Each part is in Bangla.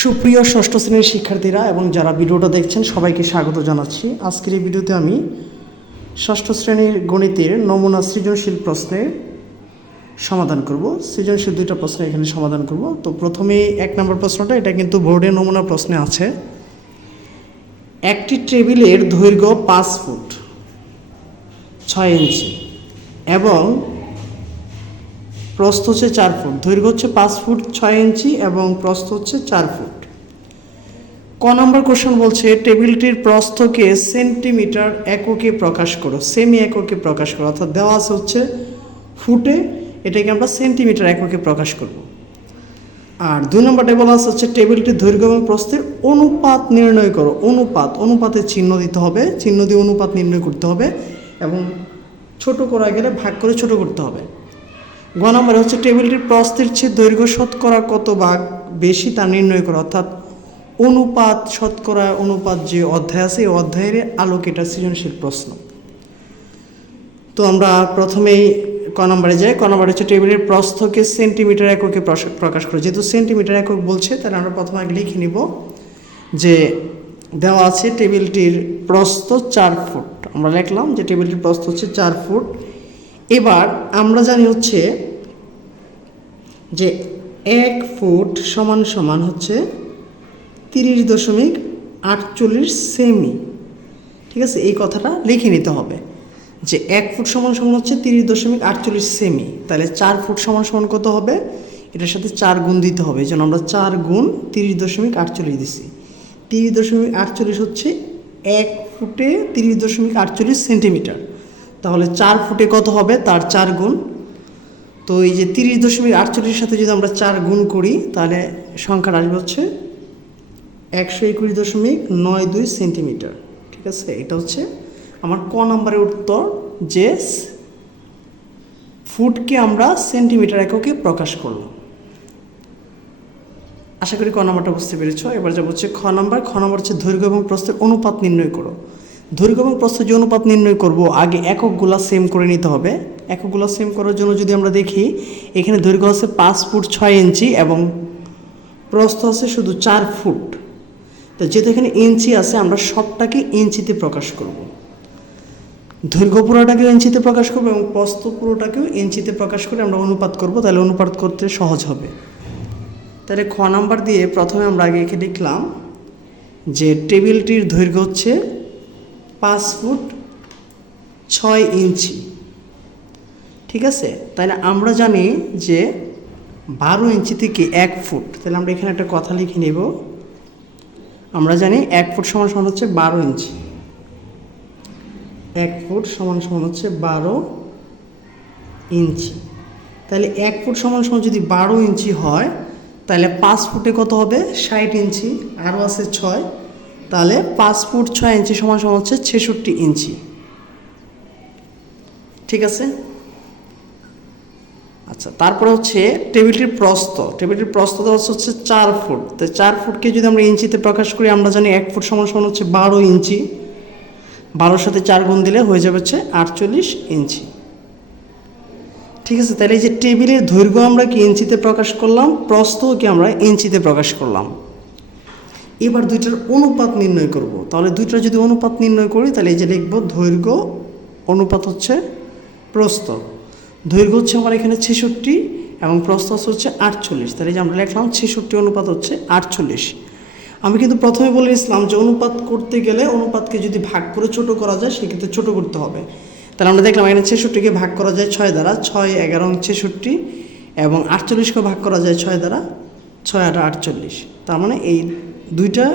সুপ্রিয় ষষ্ঠ শ্রেণীর শিক্ষার্থীরা এবং যারা ভিডিওটা দেখছেন সবাইকে স্বাগত জানাচ্ছি। আজকের এই ভিডিওতে আমি ষষ্ঠ শ্রেণীর গণিতের নমুনা সৃজনশীল প্রশ্নের সমাধান করব। সৃজনশীল দুইটা প্রশ্ন এখানে সমাধান করব। তো প্রথমে 1 নম্বর প্রশ্নটা, এটা কিন্তু বোর্ডের নমুনা প্রশ্নে আছে। একটি টেবিলের দৈর্ঘ্য 5 ফুট 6 ইঞ্চি এবং প্রস্থ হচ্ছে 4 ফুট। দৈর্ঘ্য হচ্ছে 5 ফুট 6 ইঞ্চি এবং প্রস্থ হচ্ছে 4 ফুট। ক নম্বর কোশ্চেন বলছে টেবিলটির প্রস্থকে সেন্টিমিটার এককে প্রকাশ করো, সেমি এককে প্রকাশ করো। অর্থাৎ দেওয়া আছে হচ্ছে ফুটে, এটাকে আমরা সেন্টিমিটার এককে প্রকাশ করব। আর 2 নম্বরটা বলা আছে হচ্ছে টেবিলটির দৈর্ঘ্য এবং প্রস্থের অনুপাত নির্ণয় করো। অনুপাতের চিহ্ন দিতে হবে, চিহ্ন দিয়ে অনুপাত নির্ণয় করতে হবে এবং ছোট করা গেলে ভাগ করে ছোট করতে হবে। গ নম্বরে হচ্ছে টেবিলটির প্রস্থের চেয়ে দৈর্ঘ্য শতকরা কত ভাগ বেশি তা নির্ণয় করো। অর্থাৎ অনুপাত, শতকরা অনুপাত যে অধ্যায় আছে এই অধ্যায়ের আলোকে এটা সৃজনশীল প্রশ্ন। তো আমরা প্রথমেই ক নম্বরে যাই। ক নম্বরে হচ্ছে টেবিলের প্রস্থকে সেন্টিমিটার এককে প্রকাশ করো। যেহেতু সেন্টিমিটার একক বলছে তাহলে আমরা প্রথমে আগে লিখে নিব যে দেওয়া আছে টেবিলটির প্রস্থ 4 ফুট। আমরা লিখলাম যে টেবিলটির প্রস্থ হচ্ছে 4 ফুট। এবার আমরা জানি হচ্ছে যে 1 ফুট সমান সমান হচ্ছে 30.48 সেমি। ঠিক আছে, এই কথাটা লিখে নিতে হবে যে 1 ফুট সমান সমান হচ্ছে 30.48 সেমি। তাহলে 4 ফুট সমান সমান কত হবে? এটার সাথে 4 গুণ দিতে হবে। এই জন্য আমরা 4 গুণ 30.48 দিছি। 30.48 হচ্ছে 1 ফুটে 30.48 সেন্টিমিটার। তাহলে 4 ফুটে কত হবে? তার 4 গুণ। তো এই যে 30.48 সাথে যদি আমরা 4 গুণ করি তাহলে সংখ্যাটা আসবে হচ্ছে 121.92 সেন্টিমিটার। ঠিক আছে, এটা হচ্ছে আমার ক নম্বরের উত্তর যে ফুটকে আমরা সেন্টিমিটার এককে প্রকাশ করলাম। আশা করি ক নম্বরটা বুঝতে পেরেছ। এবার যা হচ্ছে খ নম্বর। খ নম্বর হচ্ছে দৈর্ঘ্য এবং প্রস্থের অনুপাত নির্ণয় করো। দৈর্ঘ্য এবং প্রস্থের যে অনুপাত নির্ণয় করব আগে এককগুলা সেম করে নিতে হবে। এককগুলা সেম করার জন্য যদি আমরা দেখি এখানে দৈর্ঘ্য আছে 5 ফুট 6 ইঞ্চি এবং প্রস্থ আছে শুধু 4 ফুট। তো যেহেতু এখানে ইঞ্চি আছে আমরা সবটাকে ইঞ্চিতে প্রকাশ করব। দৈর্ঘ্য পুরোটাকেও ইঞ্চিতে প্রকাশ করব এবং প্রস্থ পুরোটাকেও ইঞ্চিতে প্রকাশ করে আমরা অনুপাত করব, তাহলে অনুপাত করতে সহজ হবে। তাহলে খ নাম্বার দিয়ে প্রথমে আমরা আগে এখানে লিখলাম যে টেবিলটির দৈর্ঘ্য হচ্ছে 5 ফুট 6 ইঞ্চি। ঠিক আছে, তাহলে আমরা জানি যে 12 ইঞ্চি থেকে 1 ফুট। তাহলে আমরা এখানে একটা কথা লিখে নেব। আমরা জানি 1 ফুট সমান সমান হচ্ছে 12 ইঞ্চি। 1 ফুট সমান সমান হচ্ছে 12 ইঞ্চি। তাহলে 1 ফুট সমান সমান যদি 12 ইঞ্চি হয় তাহলে 5 ফুটে কত হবে? 60 ইঞ্চি। আরও আছে 6, তাহলে 5 ফুট 6 ইঞ্চি সমান সমান হচ্ছে 66 ইঞ্চি। ঠিক আছে, আচ্ছা। তারপরে হচ্ছে টেবিলটির প্রস্থ। টেবিলটির প্রস্থ দেওয়া হচ্ছে 4 ফুট। তো 4 ফুটকে যদি আমরা ইঞ্চিতে প্রকাশ করি আমরা জানি 1 ফুট সমান সমান হচ্ছে 12 ইঞ্চি। 12 সাথে 4 গুণ দিলে হয়ে যাবে হচ্ছে 48 ইঞ্চি। ঠিক আছে, তাহলে এই যে টেবিলের দৈর্ঘ্য আমরা কি ইঞ্চিতে প্রকাশ করলাম, প্রস্থও কি আমরা ইঞ্চিতে প্রকাশ করলাম। এবার দুইটার অনুপাত নির্ণয় করব। তাহলে দুইটার যদি অনুপাত নির্ণয় করি তাহলে এই যে লিখব দৈর্ঘ্য অনুপাত হচ্ছে প্রস্থ। দৈর্ঘ্য হচ্ছে আমার এখানে 66 এবং প্রস্থ হচ্ছে 48। তাহলে যে আমরা লিখলাম 66 অনুপাত হচ্ছে 48। আমি কিন্তু প্রথমে বলেছিলাম যে অনুপাত করতে গেলে অনুপাতকে যদি ভাগ করে ছোট করা যায় সেক্ষেত্রে ছোট করতে হবে। তাহলে আমরা দেখলাম এখানে 66কে ভাগ করা যায় 6 দ্বারা, 6 11 66, এবং 48কে ভাগ করা যায় 6 দ্বারা, 6 8 48। তার মানে এই দুইটা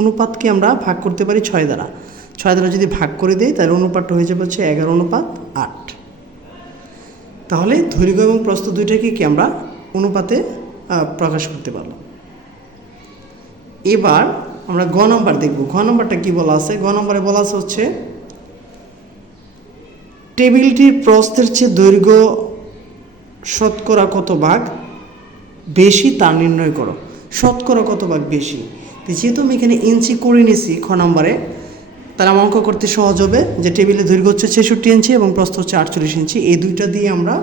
অনুপাতকে আমরা ভাগ করতে পারি 6 দ্বারা। 6 দ্বারা যদি ভাগ করে দিই তাহলে অনুপাতটা হয়ে যাবে হচ্ছে 11:8। তাহলে দৈর্ঘ্য এবং প্রস্থ দুইটাকে কি আমরা অনুপাতে প্রকাশ করতে পারলাম। এবার আমরা গ নম্বর দেখব। ঘ নম্বরটা কি বলা আছে? গ নম্বরে বলা আছে হচ্ছে টেবিলটির প্রস্থের চেয়ে দৈর্ঘ্য শতকরা কত ভাগ বেশি তা নির্ণয় করো। শতকরা কত ভাগ বেশি? যেহেতু আমি এখানে ইঞ্চি করে নিছি খ নম্বরে, তাহলে আমার অঙ্ক করতে সহজ হবে যে টেবিলের দৈর্ঘ্য হচ্ছে 66 ইঞ্চি এবং প্রস্থ হচ্ছে 48 ইঞ্চি। এই দুইটা দিয়ে আমরা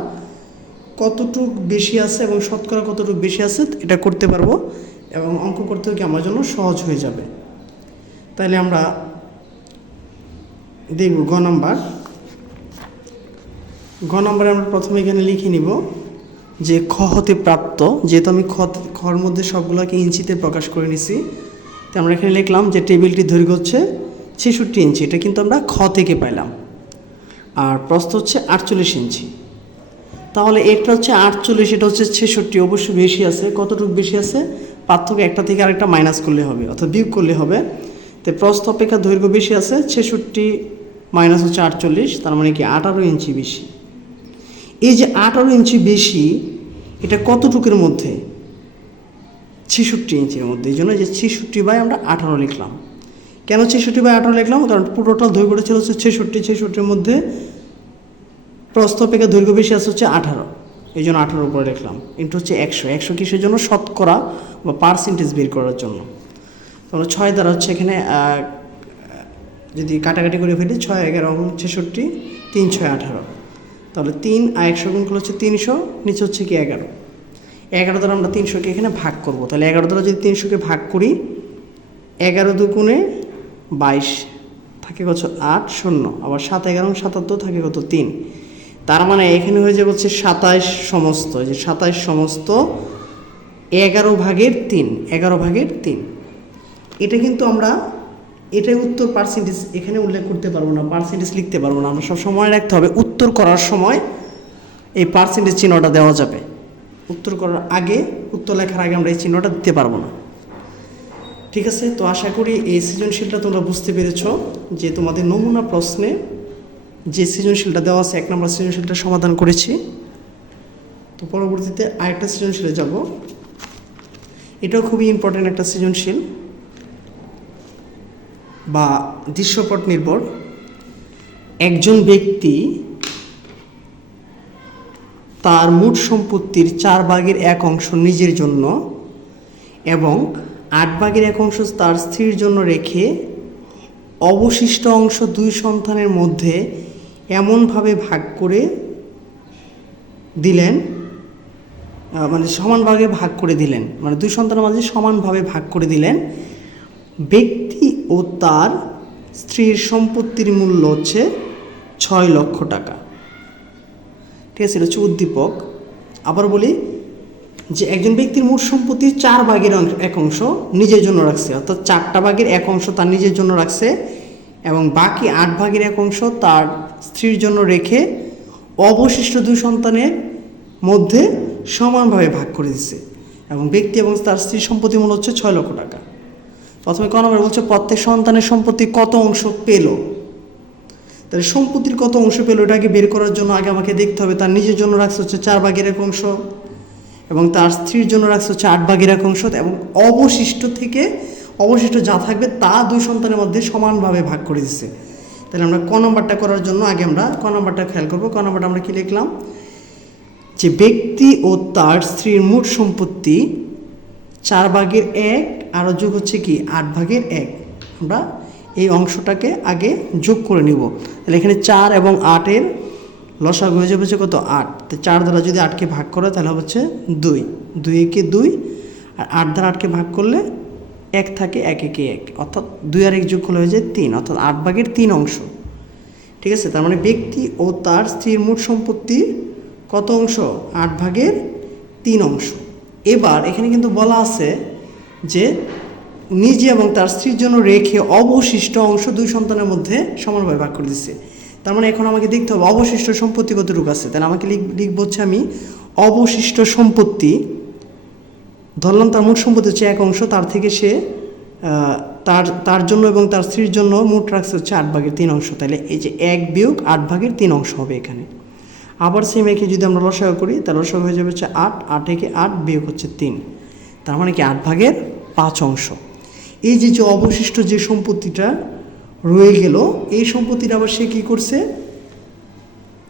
কতটুক বেশি আছে এবং শতকরা কতটুক বেশি আছে এটা করতে পারবো। এবং অঙ্ক করতেও কি আমার জন্য সহজ হয়ে যাবে। তাহলে আমরা দেখব গ নম্বরে আমরা প্রথমে এখানে লিখে নিব যে খ হতে প্রাপ্ত, যেহেতু আমি খর মধ্যে সবগুলোকে ইঞ্চিতে প্রকাশ করে নিছি, তো আমরা এখানে লিখলাম যে টেবিলটির দৈর্ঘ্য হচ্ছে 66 ইঞ্চি। এটা কিন্তু আমরা খ থেকে পাইলাম। আর প্রস্থ হচ্ছে 48 ইঞ্চি। তাহলে এটা হচ্ছে 48, এটা হচ্ছে 66, অবশ্যই বেশি আছে। কতটুকু বেশি আছে? পার্থক্য একটা থেকে আরেকটা মাইনাস করলে হবে, অর্থাৎ বিয়োগ করলে হবে। তো প্রস্থ অপেক্ষা দৈর্ঘ্য বেশি আছে, 66 মাইনাস হচ্ছে 48, তার মানে কি 18 ইঞ্চি বেশি। এই যে 18 ইঞ্চি বেশি, এটা কতটুকুর মধ্যে? 66 ইঞ্চির মধ্যে। এই জন্য যে 66 / আমরা 18 লিখলাম। কেন 66 / 18 লিখলাম? কারণ পুরোটাল দৈর্ঘ্যটা ছিল হচ্ছে 66 মধ্যে প্রস্থ অপেক্ষা দৈর্ঘ্য বেশি আছে হচ্ছে 18, এই জন্য 18 উপরে লিখলাম। ইন্টু হচ্ছে 100 কিসের জন্য? শতকরা বা পার্সেন্টেজ বের করার জন্য। তাহলে 6 দ্বারা হচ্ছে এখানে যদি কাটাকাটি করে ফেলি, 6 11 66, 3 6 18, তাহলে 3 আর 100 গুণ করলে হচ্ছে 300, নিচে হচ্ছে কি 11। 11 দ্বারা আমরা 300কে এখানে ভাগ করব। তাহলে 11 দ্বারা যদি 300কে ভাগ করি, 11 দুগুণে 22, থাকে কত? 8 0, আবার 7 11 77, থাকে কত? 3। তার মানে এখানে হয়ে যাবে হচ্ছে 27 সমস্ত, যে 27 সমস্ত 11 ভাগের 3, 11 ভাগের 3। এটা কিন্তু আমরা এটাই উত্তর পার্সেন্টেজ এখানে উল্লেখ করতে পারবো না, পার্সেন্টেজ লিখতে পারবো না। আমরা সব সময় রাখতে হবে উত্তর করার সময় এই পার্সেন্টেজ চিহ্নটা দেওয়া যাবে। উত্তর করার আগে, উত্তর লেখার আগে আমরা এই চিহ্নটা দিতে পারবো না। ঠিক আছে? তো আশা করি এই সৃজনশীলটা তোমরা বুঝতে পেরেছ, যে তোমাদের নমুনা প্রশ্নে যে সৃজনশীলটা দেওয়া আছে 1 নম্বর সৃজনশীলটা সমাধান করেছি। তো পরবর্তীতে আরেকটা সৃজনশীলে যাব। এটাও খুবই ইম্পর্টেন্ট একটা সৃজনশীল বা দৃশ্যপট নির্ভর। একজন ব্যক্তি তার মোট সম্পত্তির 4/1 নিজের জন্য এবং 8/1 তার স্ত্রীর জন্য রেখে অবশিষ্ট অংশ 2 সন্তানের মধ্যে এমনভাবে ভাগ করে দিলেন, মানে সমান ভাগে ভাগ করে দিলেন, মানে 2 সন্তানের মাঝে সমানভাবে ভাগ করে দিলেন। ব্যক্তি ও তার স্ত্রীর সম্পত্তির মূল্য হচ্ছে 6 লক্ষ টাকা। ঠিক আছে? এটা হচ্ছে উদ্দীপক। আবার বলি যে একজন ব্যক্তির মোট সম্পত্তির 4/1 নিজের জন্য রাখছে, অর্থাৎ 4/1 তার নিজের জন্য রাখছে, এবং বাকি 8/1 তার স্ত্রীর জন্য রেখে অবশিষ্ট 2 সন্তানের মধ্যে সমানভাবে ভাগ করে দিচ্ছে, এবং ব্যক্তি এবং তার স্ত্রীর সম্পত্তি মূল্য হচ্ছে 6 লক্ষ টাকা। প্রথমে ক নম্বর বলছে প্রত্যেক সন্তানের সম্পত্তি কত অংশ পেল। তাহলে সম্পত্তির কত অংশ পেল এটাকে বের করার জন্য আগে আমাকে দেখতে হবে তার নিজের জন্য রাখছে হচ্ছে 4/1 এবং তার স্ত্রীর জন্য রাখছে হচ্ছে 8/1, এবং অবশিষ্ট যা থাকবে তা 2 সন্তানের মধ্যে সমানভাবে ভাগ করে দিচ্ছে। তাহলে আমরা ক নম্বরটা করার জন্য আগে আমরা ক নম্বরটা খেয়াল করবো। ক নম্বরটা আমরা কি লিখলাম? যে ব্যক্তি ও তার স্ত্রীর মোট সম্পত্তি 4/1 আরও যোগ হচ্ছে কি 8/1। আমরা এই অংশটাকে আগে যোগ করে নিব। তাহলে এখানে 4 এবং 8 লসাগু হয়ে যাবে হচ্ছে কত? 8। তো 4 দ্বারা যদি 8কে ভাগ করে তাহলে হচ্ছে 2, 2 একে 2, আর 8 দ্বারা 8কে ভাগ করলে 1 থাকে, 1 একে 1, অর্থাৎ 2 আর 1 যোগ করলে হয়ে যায় 3, অর্থাৎ 8/3 অংশ। ঠিক আছে? তার মানে ব্যক্তি ও তার স্ত্রীর মোট সম্পত্তি কত অংশ? 8/3 অংশ। এবার এখানে কিন্তু বলা আছে যে নিজে এবং তার স্ত্রীর জন্য রেখে অবশিষ্ট অংশ 2 সন্তানের মধ্যে সমানভাবে ভাগ করে দিচ্ছে। তার মানে এখন আমাকে দেখতে হবে অবশিষ্ট সম্পত্তি কতটুকু আছে। তাহলে আমাকে লিখবো হচ্ছে আমি অবশিষ্ট সম্পত্তি, ধরলাম তার মোট সম্পত্তি হচ্ছে 1 অংশ, তার থেকে সে তার জন্য এবং তার স্ত্রীর জন্য মোট রাখছে হচ্ছে 8/3 অংশ। তাহলে এই যে 1 বিয়োগ 8/3 অংশ হবে এখানে। আবার সেম একে যদি আমরা লসাগু করি তাহলে লসাগু হয়ে যাবে হচ্ছে 8, 8 একে 8 বিয়োগ হচ্ছে 3, তার মানে কি 8/5 অংশ। এই যে অবশিষ্ট যে সম্পত্তিটা রয়ে গেল, এই সম্পত্তিটা আবার সে কী করছে?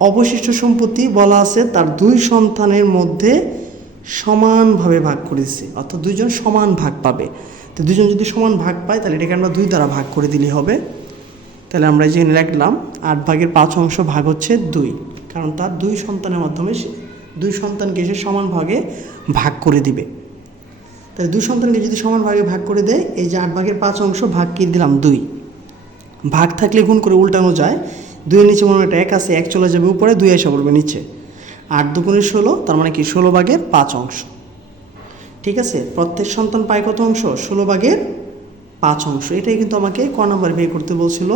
অবশিষ্ট সম্পত্তি বলা আছে তার 2 সন্তানের মধ্যে সমানভাবে ভাগ করেছে, অর্থাৎ 2 জন সমান ভাগ পাবে। তো 2 জন যদি সমান ভাগ পায় তাহলে এটাকে আমরা 2 দ্বারা ভাগ করে দিলে হবে। তাহলে আমরা যেখানে লিখলাম 8/5 অংশ ভাগ হচ্ছে 2, কারণ তার 2 সন্তানের মাধ্যমে 2 সন্তানকে সে সমান ভাগে ভাগ করে দিবে। তাহলে 2 সন্তানকে যদি সমান ভাগে ভাগ করে দেয়, এই যে 8 ভাগের 5 অংশ ভাগ কি দিলাম 2, ভাগ থাকলে গুণ করে উল্টানো যায়। 2 এর নিচে মনে হয় 1 আছে, 1 চলে যাবে উপরে, 2 এসে পড়বে নিচে। 8 দুগুণে 16, তার মানে কি 16 ভাগের 5 অংশ। ঠিক আছে, প্রত্যেক সন্তান পায় কত অংশ? 16 ভাগের 5 অংশ। এটাই কিন্তু আমাকে ক নাম্বার বের করতে বলছিল,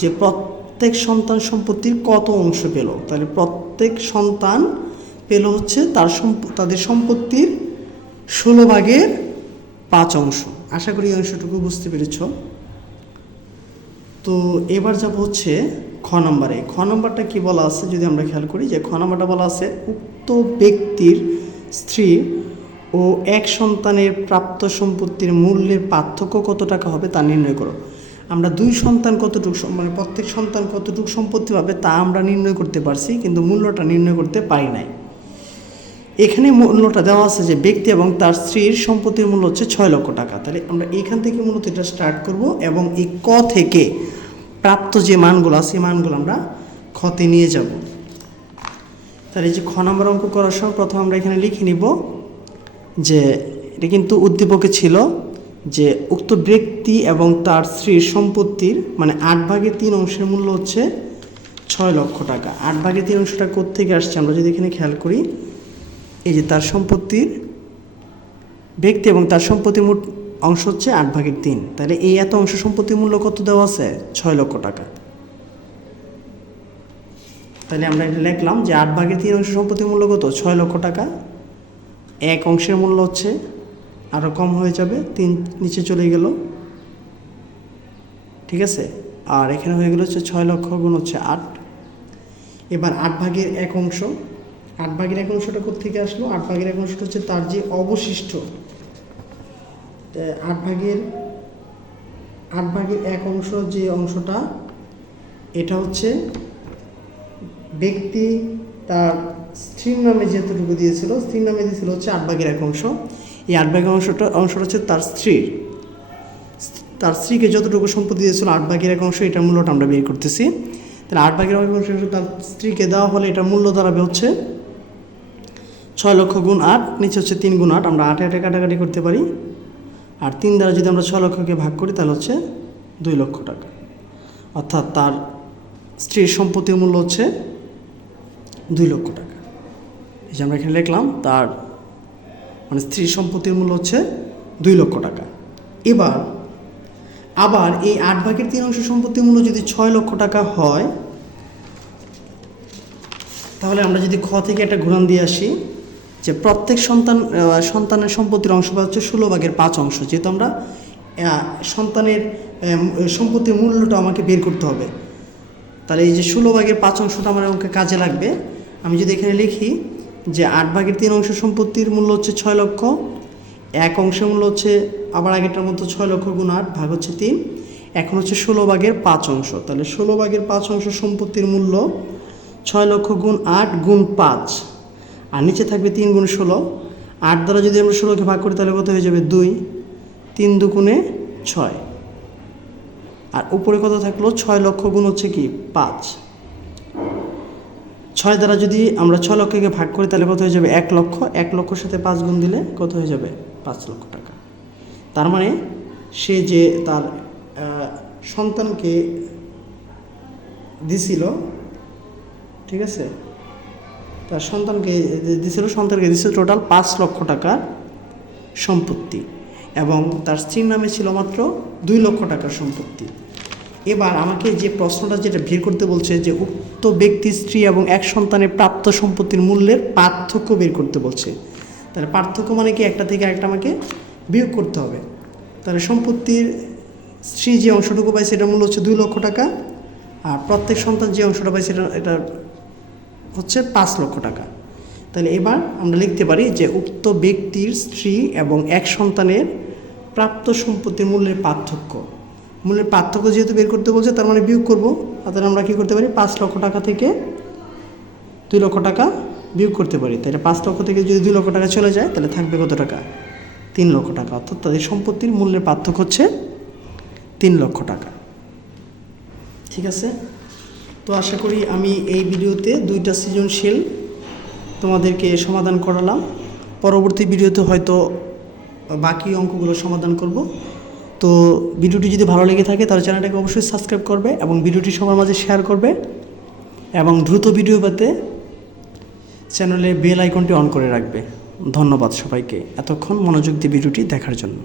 যে প্রত্যেক সন্তান সম্পত্তির কত অংশ পেল। তাহলে প্রত্যেক সন্তান পেল হচ্ছে তাদের সম্পত্তির 16 ভাগের 5 অংশ। আশা করি এই অংশটুকু বুঝতে পেরেছ। তো এবার যাব হচ্ছে খ নম্বরে। খ নম্বরটা কি বলা আছে যদি আমরা খেয়াল করি, যে খ নম্বরটা বলা আছে উক্ত ব্যক্তির স্ত্রী ও এক সন্তানের প্রাপ্ত সম্পত্তির মূল্যের পার্থক্য কত টাকা হবে তা নির্ণয় করো। আমরা 2 সন্তান কতটুকু, মানে প্রত্যেক সন্তান কতটুকু সম্পত্তি পাবে তা আমরা নির্ণয় করতে পারছি, কিন্তু মূল্যটা নির্ণয় করতে পারি নাই। এখানে মূল্যটা দেওয়া আছে যে ব্যক্তি এবং তার স্ত্রীর সম্পত্তির মূল্য হচ্ছে 6 লক্ষ টাকা। তাহলে আমরা এখান থেকে মূলত এটা স্টার্ট করব এবং এই ক থেকে প্রাপ্ত যে মানগুলো আছে, সেই মানগুলো আমরা খতে নিয়ে যাব। তাহলে এই যে খ নম্বর অঙ্ক করার সময় প্রথম আমরা এখানে লিখে নিব যে এটা কিন্তু উদ্দীপকে ছিল যে উক্ত ব্যক্তি এবং তার স্ত্রীর সম্পত্তির মানে 8 ভাগের 3 অংশের মূল্য হচ্ছে 6 লক্ষ টাকা। 8 ভাগের 3 অংশটা কোত্থেকে আসছে আমরা যদি এখানে খেয়াল করি, এই যে তার সম্পত্তির ব্যক্তি এবং তার সম্পত্তির মোট অংশ হচ্ছে 8 ভাগের 3। তাহলে এই এত অংশ সম্পত্তির মূল্য কত দেওয়া আছে? 6 লক্ষ টাকা। তাহলে আমরা এটা লিখলাম যে 8 ভাগের 3 অংশ সম্পত্তির মূল্য কত? 6 লক্ষ টাকা। এক অংশের মূল্য হচ্ছে আরও কম হয়ে যাবে, 3 নিচে চলে গেল। ঠিক আছে, আর এখানে হয়ে গেল হচ্ছে 6 লক্ষ গুণ হচ্ছে 8। এবার 8 ভাগের 1 অংশ, 8 ভাগের 1 অংশটা কোত্থেকে আসলো? 8 ভাগের 1 অংশটা হচ্ছে তার যে অবশিষ্ট 8 ভাগের 1 অংশ, যে অংশটা এটা হচ্ছে ব্যক্তি তার স্ত্রীর নামে যেহেতুটুকু দিয়েছিল, স্ত্রীর নামে দিয়েছিল হচ্ছে 8 ভাগের 1 অংশ। এই 8 ভাগের অংশটা হচ্ছে তার স্ত্রীকে যতটুকু সম্পত্তি দিয়েছিল 8 ভাগের 1 অংশ, এটার মূল্যটা আমরা বের করতেছি। তাহলে 8 ভাগের 1 অংশ তার স্ত্রীকে দেওয়া হলে এটার মূল্য দাঁড়াবে হচ্ছে 6 লক্ষ গুণ 8, নিচে হচ্ছে 3 গুণ 8, আমরা 8 8 কাটাকাটি করতে পারি। আর 3 দ্বারা যদি আমরা 6 লক্ষকে ভাগ করি তাহলে হচ্ছে 2 লক্ষ টাকা। অর্থাৎ তার স্ত্রীর সম্পত্তির মূল্য হচ্ছে 2 লক্ষ টাকা। এই যে আমরা এখানে লিখলাম তার মানে স্ত্রীর সম্পত্তির মূল্য হচ্ছে 2 লক্ষ টাকা। এবার আবার এই 8 ভাগের 3 অংশ সম্পত্তির মূল্য যদি 6 লক্ষ টাকা হয়, তাহলে আমরা যদি খ থেকে একটা ঘুরান দিয়ে আসি, যে প্রত্যেক সন্তানের সম্পত্তির অংশ হচ্ছে 16 ভাগের 5 অংশ। যেহেতু আমরা সন্তানের সম্পত্তির মূল্যটা আমাকে বের করতে হবে, তাহলে এই যে 16 ভাগের 5 অংশটা আমার আমাকে কাজে লাগবে। আমি যদি এখানে লিখি যে 8 ভাগের 3 অংশ সম্পত্তির মূল্য হচ্ছে 6 লক্ষ, 1 অংশের মূল্য হচ্ছে আবার আগেরটার মতো 6 লক্ষ গুণ 8 ভাগ হচ্ছে 3, এখন হচ্ছে 16 ভাগের 5 অংশ। তাহলে 16 ভাগের 5 অংশ সম্পত্তির মূল্য 6 লক্ষ গুণ 8 গুণ 5, আর নিচে থাকবে 3 গুণ 16। 8 দ্বারা যদি আমরা 16কে ভাগ করি তাহলে কত হয়ে যাবে? 2, 3 দুগুণে 6, আর উপরে কত থাকলো? 6 লক্ষ গুণ হচ্ছে কি 5। 6 দ্বারা যদি আমরা 6 লক্ষকে ভাগ করি তাহলে কত হয়ে যাবে? 1 লক্ষ। 1 লক্ষর সাথে 5 গুণ দিলে কত হয়ে যাবে? 5 লক্ষ টাকা। তার মানে সে যে তার সন্তানকে দিছিল, ঠিক আছে, তার সন্তানকে দিছিল টোটাল 5 লক্ষ টাকার সম্পত্তি, এবং তার স্ত্রীর নামে ছিল মাত্র 2 লক্ষ টাকার সম্পত্তি। এবার আমাকে যে প্রশ্নটা যেটা বের করতে বলছে, যে উক্ত ব্যক্তি স্ত্রী এবং এক সন্তানের প্রাপ্ত সম্পত্তির মূল্যের পার্থক্য বের করতে বলছে। তাহলে পার্থক্য মানে কি? একটা থেকে আরেকটা আমাকে বিয়োগ করতে হবে। তাহলে সম্পত্তির স্ত্রী যে অংশটুকু পায় সেটার মূল্য হচ্ছে 2 লক্ষ টাকা, আর প্রত্যেক সন্তান যে অংশটা পায় এটা হচ্ছে 5 লক্ষ টাকা। তাহলে এবার আমরা লিখতে পারি যে উক্ত ব্যক্তির স্ত্রী এবং এক সন্তানের প্রাপ্ত সম্পত্তির মূল্যের পার্থক্য যেহেতু বের করতে বলছে, তার মানে বিয়োগ করবো। তাহলে আমরা কী করতে পারি? 5 লক্ষ টাকা থেকে 2 লক্ষ টাকা বিয়োগ করতে পারি। তাহলে 5 লক্ষ থেকে যদি 2 লক্ষ টাকা চলে যায় তাহলে থাকবে কত টাকা? 3 লক্ষ টাকা। অর্থাৎ তাদের সম্পত্তির মূল্যের পার্থক্য হচ্ছে 3 লক্ষ টাকা। ঠিক আছে, তো আশা করি আমি এই ভিডিওতে 2টা সৃজনশীল তোমাদেরকে সমাধান করালাম। পরবর্তী ভিডিওতে হয়তো বাকি অঙ্কগুলো সমাধান করব। তো ভিডিওটি যদি ভালো লেগে থাকে তাহলে চ্যানেলটাকে অবশ্যই সাবস্ক্রাইব করবে এবং ভিডিওটি সবার মাঝে শেয়ার করবে এবং দ্রুত ভিডিও পেতে চ্যানেলে বেল আইকনটি অন করে রাখবে। ধন্যবাদ সবাইকে এতক্ষণ মনোযোগ দিয়ে ভিডিওটি দেখার জন্য।